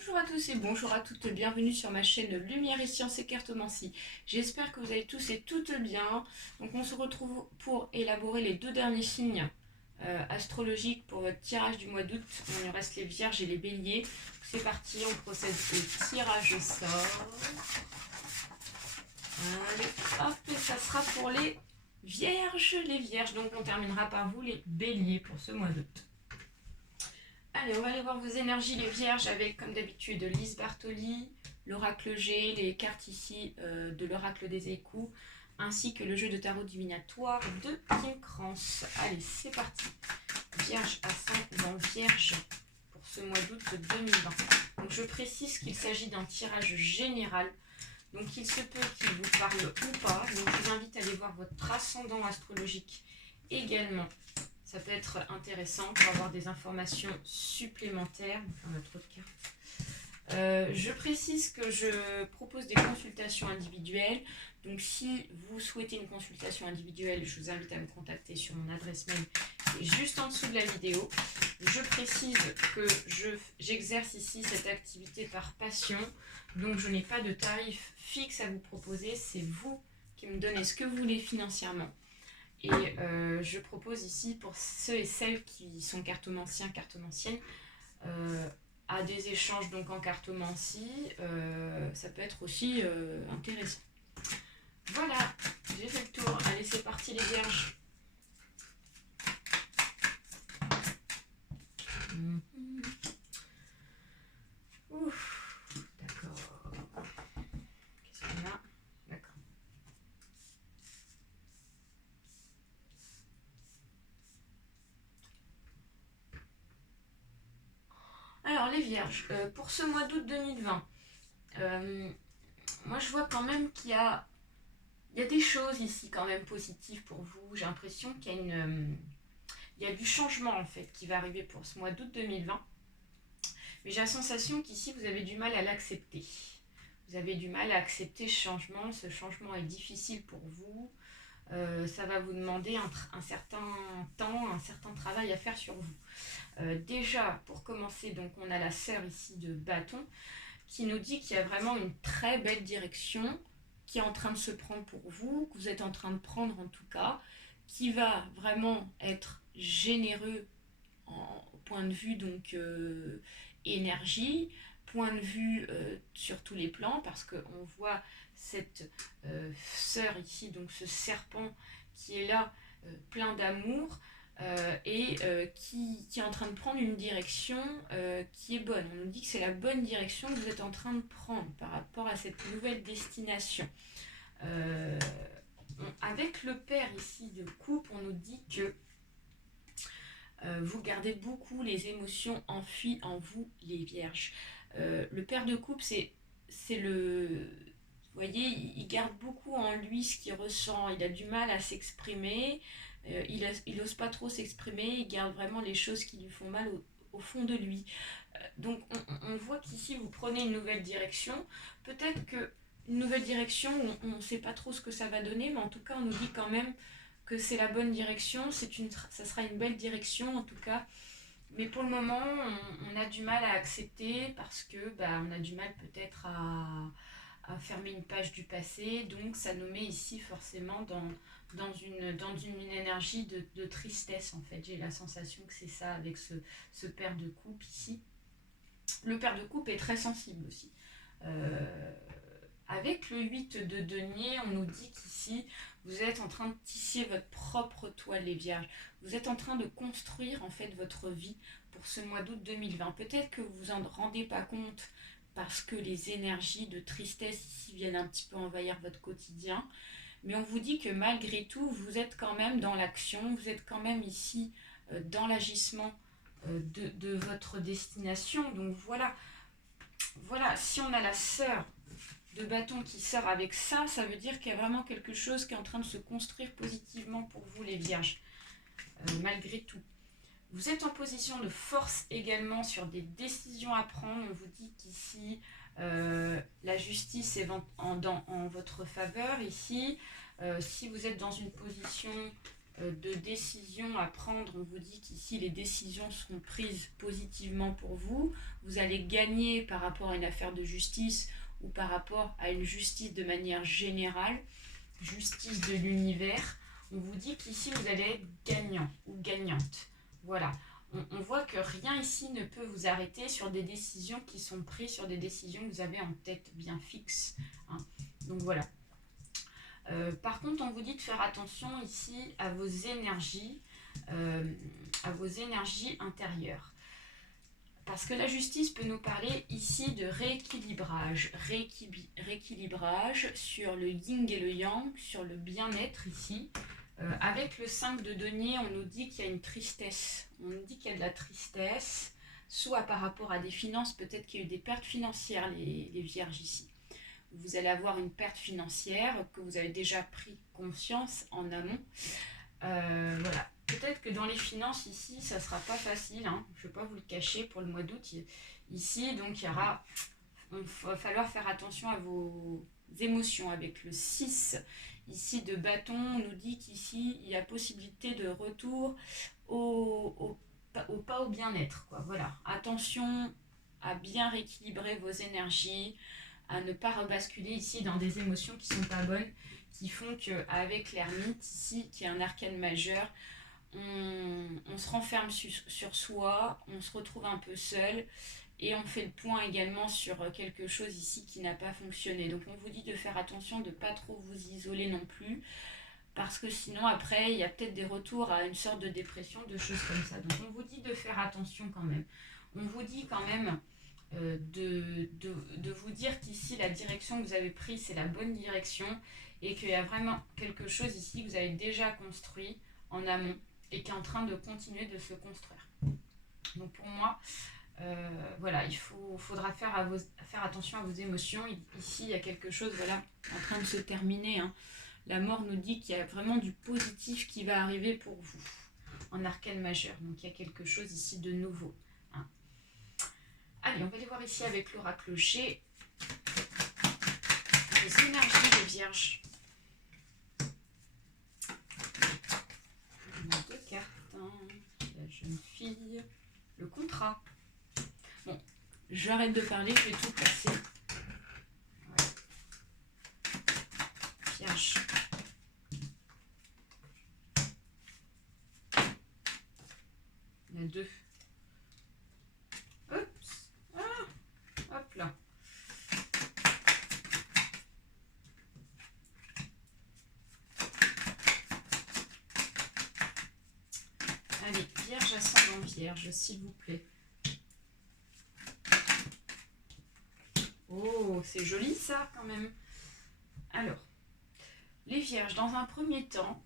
Bonjour à tous et bonjour à toutes, bienvenue sur ma chaîne Lumière et Sciences et Cartomancie. J'espère que vous allez tous et toutes bien. Donc on se retrouve pour élaborer les deux derniers signes astrologiques pour votre tirage du mois d'août. Il nous reste les Vierges et les Béliers. C'est parti, on procède au tirage au sort. Allez, hop, et ça sera pour les Vierges. Donc on terminera par vous les Béliers pour ce mois d'août. Allez, on va aller voir vos énergies, les Vierges, avec, comme d'habitude, Lise Bartoli, l'oracle G, les cartes ici de l'oracle des échos, ainsi que le jeu de tarot divinatoire de Kim Krans. Allez, c'est parti. Vierge ascendant Vierge pour ce mois d'août 2020. Donc, je précise qu'il s'agit d'un tirage général. Donc, il se peut qu'il vous parle ou pas. Donc, je vous invite à aller voir votre ascendant astrologique également. Ça peut être intéressant pour avoir des informations supplémentaires. On va faire notre autre carte. Je précise que je propose des consultations individuelles. Donc si vous souhaitez une consultation individuelle, je vous invite à me contacter sur mon adresse mail qui est juste en dessous de la vidéo. Je précise que j'exerce ici cette activité par passion. Donc je n'ai pas de tarif fixe à vous proposer. C'est vous qui me donnez ce que vous voulez financièrement. Et je propose ici, pour ceux et celles qui sont cartomanciens, cartomanciennes, à des échanges donc en cartomancie, ça peut être aussi intéressant. Voilà, j'ai fait le tour. Allez, c'est parti les Vierges. Ouf, d'accord. Qu'est-ce qu'on a? D'accord. Alors les Vierges, pour ce mois d'août 2020, moi je vois quand même qu'il y a des choses ici quand même positives pour vous. J'ai l'impression qu'il y a du changement en fait qui va arriver pour ce mois d'août 2020. Mais j'ai la sensation qu'ici vous avez du mal à l'accepter. Vous avez du mal à accepter ce changement. Ce changement est difficile pour vous. Ça va vous demander un certain temps, un certain travail à faire sur vous. Déjà, pour commencer, donc on a la sœur ici de bâton qui nous dit qu'il y a vraiment une très belle direction qui est en train de se prendre pour vous, que vous êtes en train de prendre en tout cas, qui va vraiment être généreux au point de vue donc énergie, point de vue sur tous les plans, parce qu'on voit cette sœur ici, donc ce serpent qui est là, plein d'amour, et qui est en train de prendre une direction qui est bonne. On nous dit que c'est la bonne direction que vous êtes en train de prendre par rapport à cette nouvelle destination. Avec le père ici de coupe, on nous dit que vous gardez beaucoup les émotions enfuies en vous, les Vierges. Le père de coupe, c'est le... Vous voyez, il garde beaucoup en lui ce qu'il ressent. Il a du mal à s'exprimer. Il n'ose pas trop s'exprimer. Il garde vraiment les choses qui lui font mal au fond de lui. Donc on voit qu'ici, vous prenez une nouvelle direction. Peut-être que une nouvelle direction, on ne sait pas trop ce que ça va donner, mais en tout cas, on nous dit quand même que c'est la bonne direction. Ça sera une belle direction, en tout cas. Mais pour le moment, on a du mal à accepter parce que on a du mal peut-être à fermer une page du passé. Donc, ça nous met ici forcément dans une énergie de tristesse, en fait. J'ai la sensation que c'est ça avec ce père de coupe ici. Le père de coupe est très sensible aussi. Avec le 8 de denier, on nous dit qu'ici, vous êtes en train de tisser votre propre toile, les Vierges. Vous êtes en train de construire en fait votre vie pour ce mois d'août 2020. Peut-être que vous vous en rendez pas compte parce que les énergies de tristesse ici viennent un petit peu envahir votre quotidien. Mais on vous dit que malgré tout, vous êtes quand même dans l'action, vous êtes quand même ici dans l'agissement de votre destination. Donc voilà, si on a la sœur de bâton qui sort avec ça, ça veut dire qu'il y a vraiment quelque chose qui est en train de se construire positivement pour vous, les Vierges, malgré tout. Vous êtes en position de force également sur des décisions à prendre. On vous dit qu'ici, la justice est en votre faveur. Ici, si vous êtes dans une position de décision à prendre, on vous dit qu'ici, les décisions seront prises positivement pour vous. vous allez gagner par rapport à une affaire de justice ou par rapport à une justice de manière générale, justice de l'univers, on vous dit qu'ici vous allez être gagnant ou gagnante. Voilà. On voit que rien ici ne peut vous arrêter sur des décisions qui sont prises, sur des décisions que vous avez en tête bien fixes. Hein. Donc voilà. Par contre, on vous dit de faire attention ici à vos énergies intérieures. Parce que la justice peut nous parler ici de rééquilibrage. Rééquilibrage sur le yin et le yang, sur le bien-être ici. Avec le 5 de denier, on nous dit qu'il y a une tristesse. On nous dit qu'il y a de la tristesse, soit par rapport à des finances, peut-être qu'il y a eu des pertes financières, les vierges ici. Vous allez avoir une perte financière que vous avez déjà pris conscience en amont. Voilà. Peut-être que dans les finances ici, ça ne sera pas facile. Hein. Je ne vais pas vous le cacher pour le mois d'août. Ici, donc, il va falloir faire attention à vos émotions. Avec le 6 ici de bâton, on nous dit qu'ici, il y a possibilité de retour pas au bien-être. Voilà. Attention à bien rééquilibrer vos énergies, à ne pas rebasculer ici dans des émotions qui ne sont pas bonnes, qui font qu'avec l'ermite ici, qui est un arcane majeur, on se renferme sur soi, on se retrouve un peu seul, et on fait le point également sur quelque chose ici qui n'a pas fonctionné. Donc on vous dit de faire attention, de ne pas trop vous isoler non plus, parce que sinon après il y a peut-être des retours à une sorte de dépression, de choses comme ça. Donc on vous dit de faire attention quand même. On vous dit quand même de vous dire qu'ici la direction que vous avez prise c'est la bonne direction, et qu'il y a vraiment quelque chose ici que vous avez déjà construit en amont et qui est en train de continuer de se construire. Donc pour moi, voilà, il faudra faire attention à vos émotions. Ici, il y a quelque chose en train de se terminer. Hein. La mort nous dit qu'il y a vraiment du positif qui va arriver pour vous en arcane majeur. Donc il y a quelque chose ici de nouveau. Hein. Allez, on va aller voir ici avec l'oracle G. Les énergies des vierges. Deux cartes. Hein. La jeune fille. Le contrat. Bon, j'arrête de parler, je vais tout placer. Ouais. Vierge. Il y a deux. Oups. Ah. Hop là. Allez, vierge ascendant vierge, s'il vous plaît. Oh, c'est joli ça quand même. Alors, les vierges, dans un premier temps,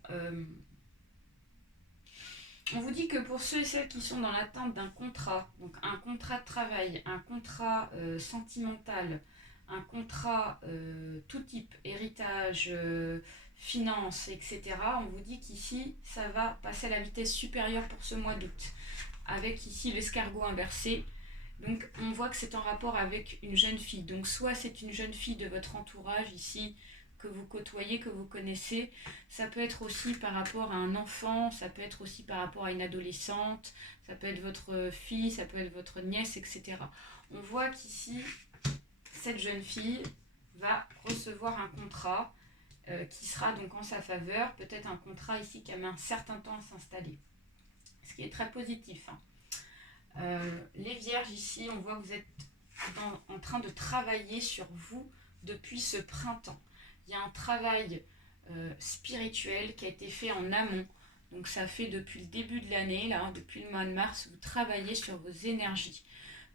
on vous dit que pour ceux et celles qui sont dans l'attente d'un contrat, donc un contrat de travail, un contrat sentimental, un contrat tout type, héritage, finance, etc., on vous dit qu'ici, ça va passer à la vitesse supérieure pour ce mois d'août, avec ici l'escargot inversé. Donc on voit que c'est en rapport avec une jeune fille. Donc soit c'est une jeune fille de votre entourage ici, que vous côtoyez, que vous connaissez. Ça peut être aussi par rapport à un enfant, ça peut être aussi par rapport à une adolescente, ça peut être votre fille, ça peut être votre nièce, etc. On voit qu'ici, cette jeune fille va recevoir un contrat qui sera donc en sa faveur, peut-être un contrat ici qui a mis un certain temps à s'installer. Ce qui est très positif. Hein. Les vierges ici, on voit que vous êtes en train de travailler sur vous depuis ce printemps. Il y a un travail spirituel qui a été fait en amont. Donc ça fait depuis le début de l'année, là, depuis le mois de mars, vous travaillez sur vos énergies.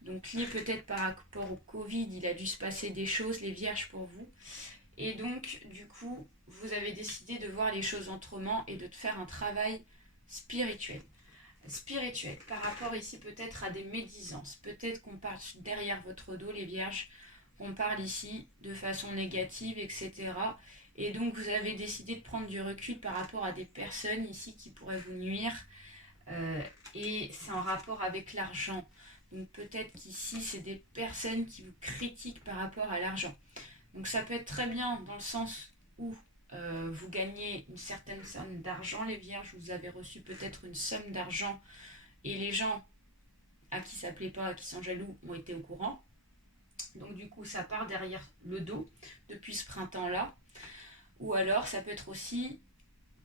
Donc lié peut-être par rapport au Covid, il a dû se passer des choses, les vierges, pour vous. Et donc, du coup, vous avez décidé de voir les choses autrement et de faire un travail spirituel. Par rapport ici peut-être à des médisances. Peut-être qu'on parle derrière votre dos, les vierges, on parle ici de façon négative, etc. Et donc vous avez décidé de prendre du recul par rapport à des personnes ici qui pourraient vous nuire. Et c'est en rapport avec l'argent. Donc peut-être qu'ici c'est des personnes qui vous critiquent par rapport à l'argent. Donc ça peut être très bien dans le sens où vous gagnez une certaine somme d'argent, les vierges, vous avez reçu peut-être une somme d'argent et les gens à qui ça plaît pas, à qui sont jaloux, ont été au courant. Donc du coup, ça part derrière le dos depuis ce printemps-là. Ou alors, ça peut être aussi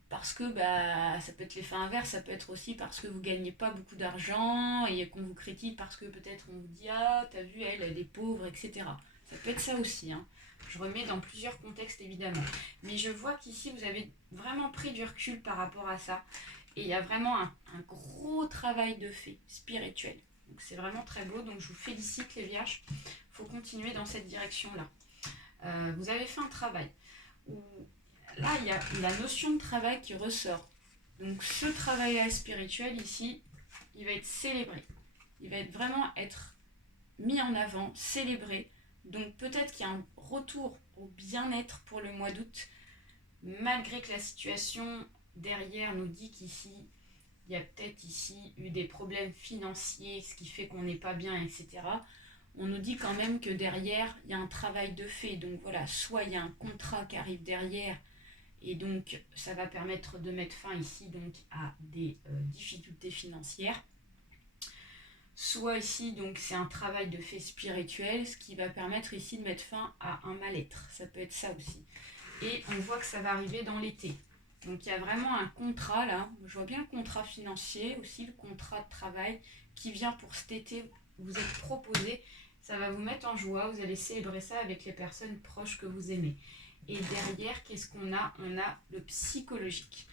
parce que, ça peut être l'effet inverse, ça peut être aussi parce que vous gagnez pas beaucoup d'argent et qu'on vous critique parce que peut-être on vous dit « Ah, t'as vu, elle est pauvre, etc. » Ça peut être ça aussi, hein. Je remets dans plusieurs contextes évidemment. Mais je vois qu'ici, vous avez vraiment pris du recul par rapport à ça. Et il y a vraiment un gros travail de fait spirituel. Donc c'est vraiment très beau. Donc je vous félicite les Vierges. Il faut continuer dans cette direction-là. Vous avez fait un travail où là, il y a la notion de travail qui ressort. Donc ce travail spirituel ici, il va être célébré. Il va vraiment être mis en avant, célébré. Donc peut-être qu'il y a un retour au bien-être pour le mois d'août, malgré que la situation derrière nous dit qu'ici, il y a peut-être ici eu des problèmes financiers, ce qui fait qu'on n'est pas bien, etc. On nous dit quand même que derrière, il y a un travail de fait. Donc voilà, soit il y a un contrat qui arrive derrière, et donc ça va permettre de mettre fin ici donc à des difficultés financières. Soit ici, donc c'est un travail de fait spirituel, ce qui va permettre ici de mettre fin à un mal-être. Ça peut être ça aussi. Et on voit que ça va arriver dans l'été. Donc il y a vraiment un contrat là. Je vois bien le contrat financier, aussi le contrat de travail qui vient pour cet été. Vous êtes proposé. Ça va vous mettre en joie. Vous allez célébrer ça avec les personnes proches que vous aimez. Et derrière, qu'est-ce qu'on a? On a le psychologique.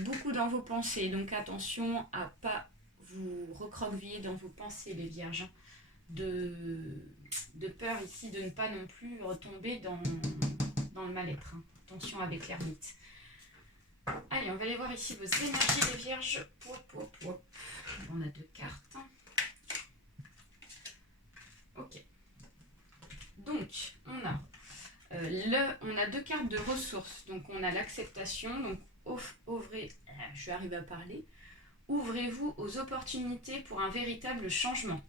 Beaucoup dans vos pensées. Donc attention à pas vous recroqueviller dans vos pensées, les Vierges. De peur ici de ne pas non plus retomber dans le mal-être. Attention avec l'ermite. Allez, on va aller voir ici vos énergies, les Vierges. On a 2 cartes. Ok. Donc, on a 2 cartes de ressources. Donc, on a l'acceptation. Donc, je vais arriver à parler. Ouvrez-vous aux opportunités pour un véritable changement.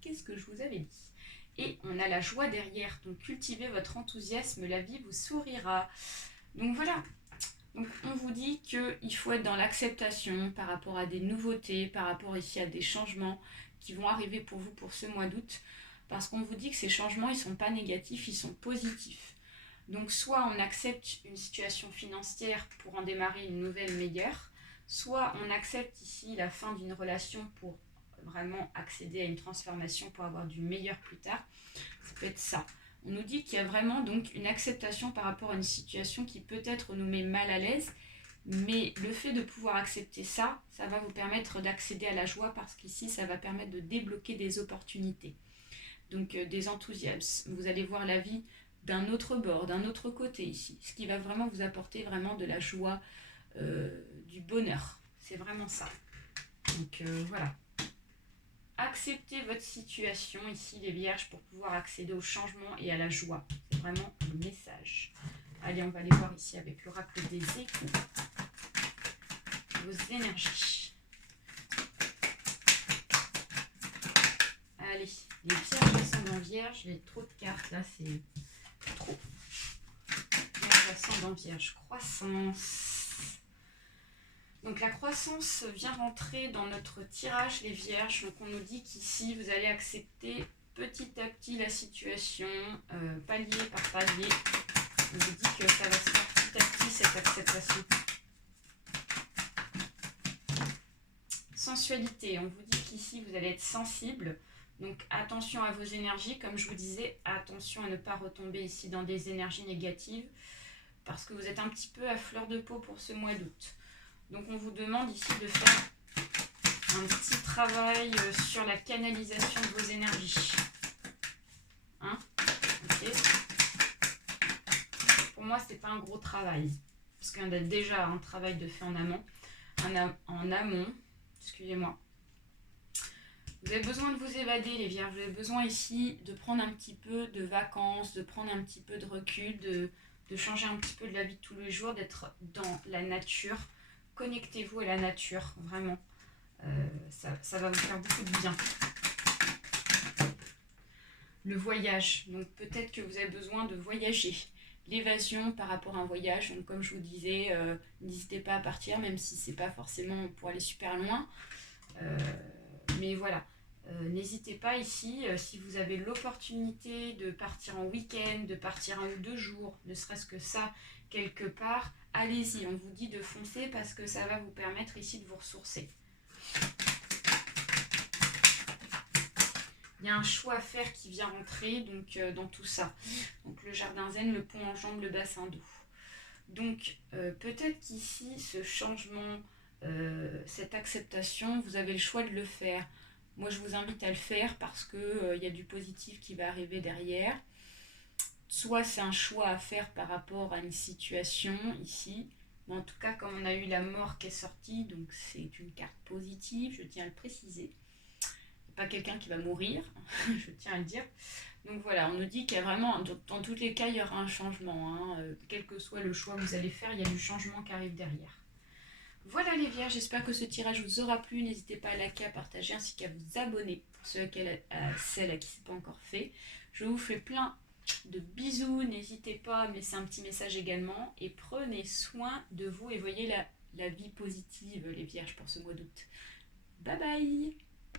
Qu'est-ce que je vous avais dit? Et on a la joie derrière. Donc, cultivez votre enthousiasme. La vie vous sourira. Donc, voilà. Donc, on vous dit qu'il faut être dans l'acceptation par rapport à des nouveautés, par rapport ici à des changements qui vont arriver pour vous pour ce mois d'août. Parce qu'on vous dit que ces changements, ils ne sont pas négatifs, ils sont positifs. Donc, soit on accepte une situation financière pour en démarrer une nouvelle meilleure, soit on accepte ici la fin d'une relation pour vraiment accéder à une transformation pour avoir du meilleur plus tard. Ça peut être ça. On nous dit qu'il y a vraiment donc une acceptation par rapport à une situation qui peut-être nous met mal à l'aise, mais le fait de pouvoir accepter ça, ça va vous permettre d'accéder à la joie parce qu'ici, ça va permettre de débloquer des opportunités. Donc des enthousiasmes. Vous allez voir la vie d'un autre bord, d'un autre côté ici, ce qui va vraiment vous apporter vraiment de la joie, du bonheur. C'est vraiment ça. Donc voilà. Acceptez votre situation ici, les Vierges, pour pouvoir accéder au changement et à la joie. C'est vraiment le message. Allez, on va aller voir ici avec l'oracle des échos. Vos énergies. Allez, les Vierges ascendant Vierge, j'ai trop de cartes là, c'est trop. Vierge ascendant Vierge, croissance. Donc la croissance vient rentrer dans notre tirage, les Vierges. Donc on nous dit qu'ici, vous allez accepter petit à petit la situation, palier par palier. On vous dit que ça va se faire petit à petit, cette acceptation. Sensualité, on vous dit qu'ici, vous allez être sensible. Donc attention à vos énergies. Comme je vous disais, attention à ne pas retomber ici dans des énergies négatives. Parce que vous êtes un petit peu à fleur de peau pour ce mois d'août. Donc on vous demande ici de faire un petit travail sur la canalisation de vos énergies. Hein? Ok. Pour moi, c'est pas un gros travail. Parce qu'il y a déjà un travail de fait en amont. Excusez-moi. Vous avez besoin de vous évader, les Vierges. Vous avez besoin ici de prendre un petit peu de vacances, de prendre un petit peu de recul, de changer un petit peu de la vie de tous les jours, d'être dans la nature. Connectez-vous à la nature, vraiment. Ça va vous faire beaucoup de bien. Le voyage. Donc peut-être que vous avez besoin de voyager. L'évasion par rapport à un voyage. Donc comme je vous disais, n'hésitez pas à partir, même si c'est pas forcément pour aller super loin. Mais voilà. N'hésitez pas ici, si vous avez l'opportunité de partir en week-end, de partir 1 ou 2 jours, ne serait-ce que ça, quelque part, allez-y, on vous dit de foncer parce que ça va vous permettre ici de vous ressourcer. Il y a un choix à faire qui vient rentrer donc, dans tout ça. Donc le jardin zen, le pont en jambe, le bassin d'eau. Donc peut-être qu'ici, ce changement, cette acceptation, vous avez le choix de le faire. Moi, je vous invite à le faire parce qu'il y a du positif qui va arriver derrière. Soit c'est un choix à faire par rapport à une situation ici. Mais en tout cas, comme on a eu la mort qui est sortie, donc c'est une carte positive, je tiens à le préciser. Pas quelqu'un qui va mourir, je tiens à le dire. Donc voilà, on nous dit qu'il y a vraiment, dans tous les cas, il y aura un changement. Quel que soit le choix que vous allez faire, il y a du changement qui arrive derrière. Voilà les vierges, j'espère que ce tirage vous aura plu. N'hésitez pas à liker, à partager ainsi qu'à vous abonner pour celles à qui ce n'est pas encore fait. Je vous fais plein de bisous, n'hésitez pas à me laisser un petit message également. Et prenez soin de vous et voyez la vie positive les vierges pour ce mois d'août. Bye bye.